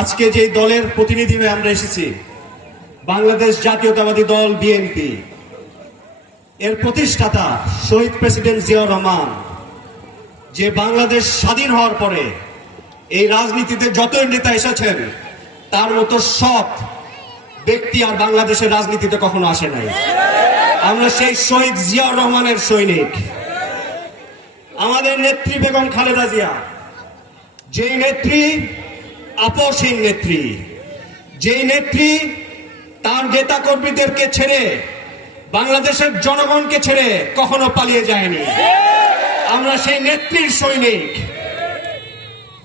আজকে যে দলের প্রতিনিধি হয়ে আমরা এসেছি, বাংলাদেশ জাতীয়তাবাদী দল বিএনপি, এর প্রতিষ্ঠাতা শহীদ প্রেসিডেন্ট জিয়াউর রহমান, যে বাংলাদেশ স্বাধীন হওয়ার পরে এই রাজনীতিতে যতই নেতা এসেছেন, তার মতো সৎ ব্যক্তি আর বাংলাদেশের রাজনীতিতে কখনো আসে নাই। আমরা সেই শহীদ জিয়াউর রহমানের সৈনিক। আমাদের নেত্রী বেগম খালেদা জিয়া, যেই নেত্রী আপসহীন নেত্রী। যেই নেত্রী তার নেতা কর্মীদেরকে ছেড়ে বাংলাদেশের জনগণকে ছেড়ে কখনো পালিয়ে যায়নি। আমরা সেই নেত্রীর সৈনিক।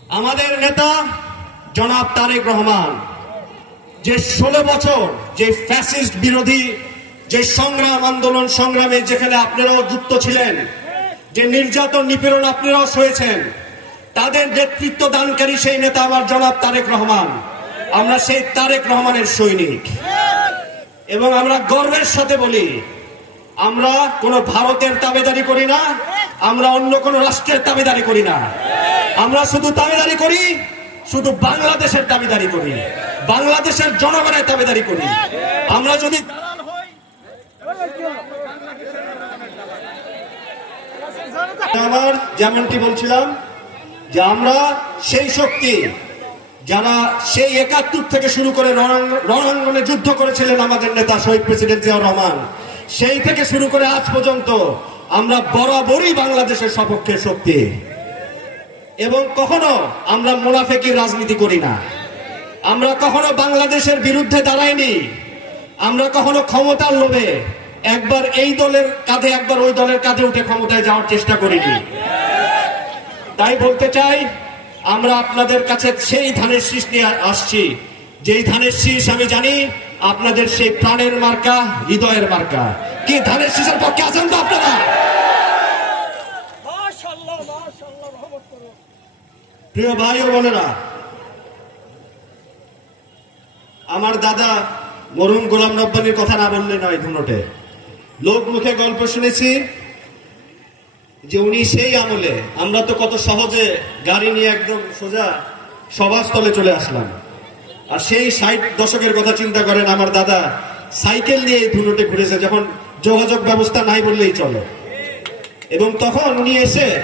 আমাদের নেতা জনাব তারেক রহমান, যে ষোলো বছর যে ফ্যাসিস্ট বিরোধী, যে সংগ্রাম আন্দোলন সংগ্রামে যেখানে আপনারাও যুক্ত ছিলেন, যে নির্যাতন নিপীড়ন আপনারাও সয়েছেন তাদের নেতৃত্ব দানকারী সেই নেতা আমার জনাব তারেক রহমান। আমরা সেই তারেক রহমানের সৈনিক। এবং আমরা গর্বের সাথে বলি, আমরা কোন ভারতের তাবেদারি করি না, আমরা অন্য কোন রাষ্ট্রের তাবেদারি করি না। আমরা শুধু তাবেদারি করি, শুধু বাংলাদেশের দাবিদারি করি, বাংলাদেশের জনগণের দাবিদারি করি। আমরা যদি আমার, যেমনটি বলছিলাম যে আমরা সেই শক্তি যারা সেই একাত্তর থেকে শুরু করে রণাঙ্গ- রণাঙ্গনে যুদ্ধ করেছিলেন আমাদের নেতা শহীদ প্রেসিডেন্ট জিয়াউর রহমান, সেই থেকে শুরু করে আজ পর্যন্ত আমরা বরাবরই বাংলাদেশের সপক্ষে শক্তি। এবং কখনো আমরা মোনাফেকির রাজনীতি করি না। আমরা কখনো বাংলাদেশের বিরুদ্ধে দাঁড়াইনি। আমরা কখনো ক্ষমতার লোভে একবার এই দলের কাঁধে, একবার ওই দলের কাঁধে উঠে ক্ষমতায় যাওয়ার চেষ্টা করিনি। তাই বলতে চাই আমরা আপনাদের কাছে সেই ধানের শীষ নিয়ে আসছি। যেই ধানের শীষ আমি জানি আপনাদের সেই প্রাণের মার্কা হৃদয়ের মার্কা। কি ধানের শীষের পক্ষে আছেন তো আপনারা? প্রিয় ভাই ও বোনেরা আমার দাদা মরুম গোলাম নব্বানির কথা না বললে নয় ধুনোটে লোক মুখে গল্প শুনেছি যে উনি সেই আমলে, আমরা তো কত সহজে গাড়ি নিয়ে একদম সোজা সভাস্থলে চলে আসলাম। আর সেই ষাট দশকের কথা চিন্তা করেন আমার দাদা, সাইকেল নিয়ে এই ধুনোটে ঘুরেছে, যখন যোগাযোগ ব্যবস্থা নাই বললেই চলে। এবং তখন উনি এসে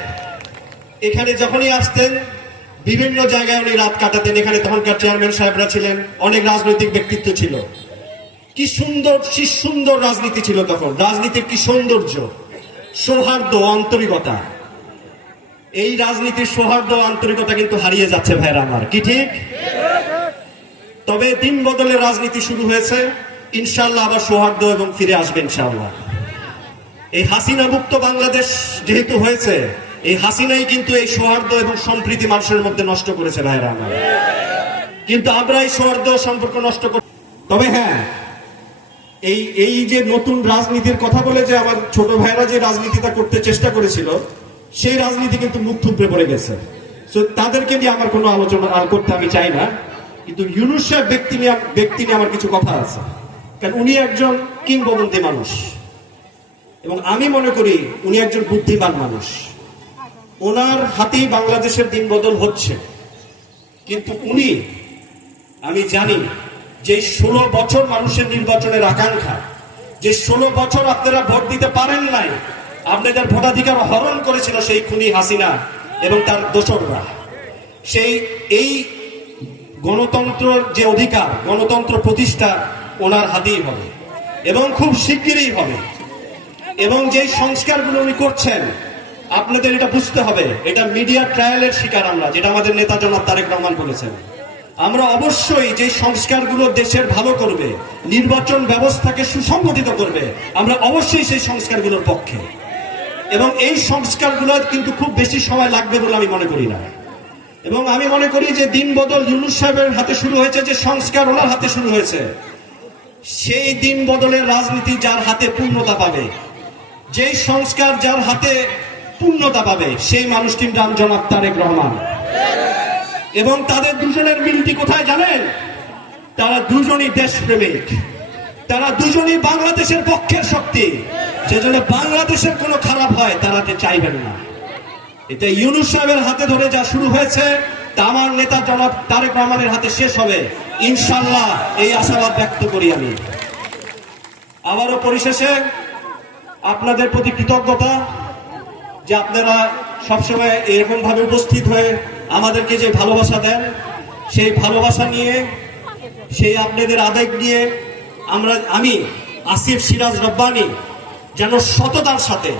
এখানে যখনই আসতেন, বিভিন্ন জায়গায় উনি রাত কাটাতেন। এখানে তখনকার চেয়ারম্যান সাহেবরা ছিলেন, অনেক রাজনৈতিক ব্যক্তিত্ব ছিল। কি সুন্দর কি সুন্দর রাজনীতি ছিল তখন। রাজনীতির কি সৌন্দর্য। সৌহার্দ্য আন্তরিকতা। এই রাজনীতির সৌহার্দ্য ও আন্তরিকতা কিন্তু হারিয়ে যাচ্ছে ভাইরা আমার। কি ঠিক? তবে দিন বদলের রাজনীতি শুরু হয়েছে। ইনশাল্লাহ আবার সৌহার্দ্য এবং ফিরে আসবে ইনশাল্লাহ এই হাসিনা মুক্ত বাংলাদেশ যেহেতু হয়েছে, এই হাসিনাই কিন্তু এই সৌহার্দ্য এবং সম্প্রীতি মানুষের মধ্যে নষ্ট করেছে ভাইরা আমার। কিন্তু আমরা এই সৌহার্দ্য সম্পর্ক নষ্ট কর তবে হ্যাঁ এই এই যে নতুন রাজনীতির কথা বলে যে আমার ছোট ভাইরা যে রাজনীতিটা করতে চেষ্টা করেছিল সেই রাজনীতি কিন্তু মুখ থুবড়ে পড়ে গেছে। So, তাদেরকে নিয়ে আমার কোনো আলোচনা আর করতে আমি চাই না। কিন্তু ইউনুস ব্যক্তি নিয়ে ব্যক্তি নিয়ে আমার কিছু কথা আছে। কারণ উনি একজন কিংবদন্তি মানুষ। এবং আমি মনে করি উনি একজন বুদ্ধিমান মানুষ। ওনার হাতেই বাংলাদেশের দিন বদল হচ্ছে। কিন্তু উনি আমি জানি যে ষোলো বছর মানুষের নির্বাচনের আকাঙ্ক্ষা যে ষোলো বছর আপনারা ভোট দিতে পারেন নাই আপনাদের ভোটাধিকার হরণ করেছিল সেই খুনি হাসিনা এবং তার দোসররা। সেই, এই গণতন্ত্রের যে অধিকার, গণতন্ত্র প্রতিষ্ঠা ওনার হাতেই হবে এবং খুব শিগগিরই হবে। এবং যে সংস্কারগুলো উনি করছেন, আপনাদের এটা বুঝতে হবে, এটা মিডিয়া ট্রায়ালের শিকার আমরা, যেটা আমাদের নেতা জনাব তারেক রহমান বলেছেন। আমরা অবশ্যই যে সংস্কারগুলো দেশের ভালো করবে, নির্বাচন ব্যবস্থাকে সুসংগঠিত করবে, আমরা অবশ্যই সেই সংস্কারগুলোর পক্ষে। এবং এই সংস্কারগুলো কিন্তু খুব বেশি সময় লাগবে বলে আমি মনে করি না। এবং আমি মনে করি যে দিন বদল ইউনুস সাহেবের হাতে শুরু হয়েছে, যে সংস্কার ওনার হাতে শুরু হয়েছে, সেই দিন বদলের রাজনীতি যার হাতে পূর্ণতা পাবে, যেই সংস্কার যার হাতে পূর্ণতা পাবে, সেই মানুষটির নাম জনাব তারেক রহমান। এবং তাদের দুজনের মিলটি কোথায় জানেন? তারা দুজনই দেশপ্রেমিক। তারা দুজনই বাংলাদেশের পক্ষের শক্তি। সেজন্য বাংলাদেশের কোনো খারাপ হয় তারা চাইবেন না। এটা ইউনুস সাহেবের হাতে ধরে যা শুরু হয়েছে, তা আমার নেতা জনাব তারেক রহমানের হাতে শেষ হবে। ইনশাল্লাহ এই আশাবাদ ব্যক্ত করি আমি। আবারও পরিশেষে আপনাদের প্রতি কৃতজ্ঞতা যে আপনারা সবসময় এরকম ভাবে উপস্থিত হয়ে আমাদেরকে যে ভালোবাসা দেন, সেই ভালোবাসা নিয়ে, সেই আপনাদের আবেগ নিয়ে আমরা, আমি, আসিফ সিরাজ রব্বানি, যেন সততার সাথে,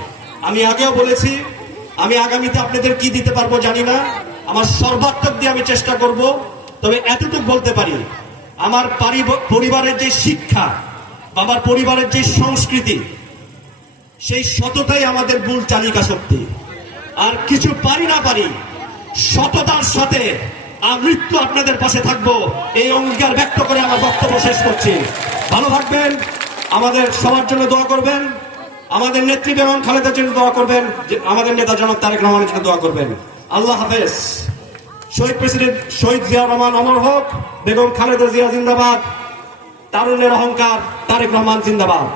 আমি আগেও বলেছি, আমি আগামীতে আপনাদের কি দিতে পারব জানি না, আমার সর্বাত্মক দিয়ে আমি চেষ্টা করব, তবে এতটুকু বলতে পারি, আমার পরিবারের যে শিক্ষা আমার পরিবারের যে সংস্কৃতি, সেই সততাই আমাদের মূল চালিকা শক্তি। আর কিছু পারি না পারি সততার সাথে আমৃত্যু আপনাদের পাশে থাকব। এই অঙ্গীকার ব্যক্ত করে আমার বক্তব্য শেষ করছি। ভালো থাকবেন, আমাদের সবার জন্য দোয়া করবেন, আমাদের নেত্রী বেগম খালেদার জন্য দোয়া করবেন আমাদের নেতা জনক তারেক রহমানের জন্য দোয়া করবেন। আল্লাহ হাফেজ। শহীদ প্রেসিডেন্ট শহীদ জিয়া রহমান অমর হোক, বেগম খালেদা জিয়া জিন্দাবাদ, তারুণ্যের অহংকার তারেক রহমান জিন্দাবাদ।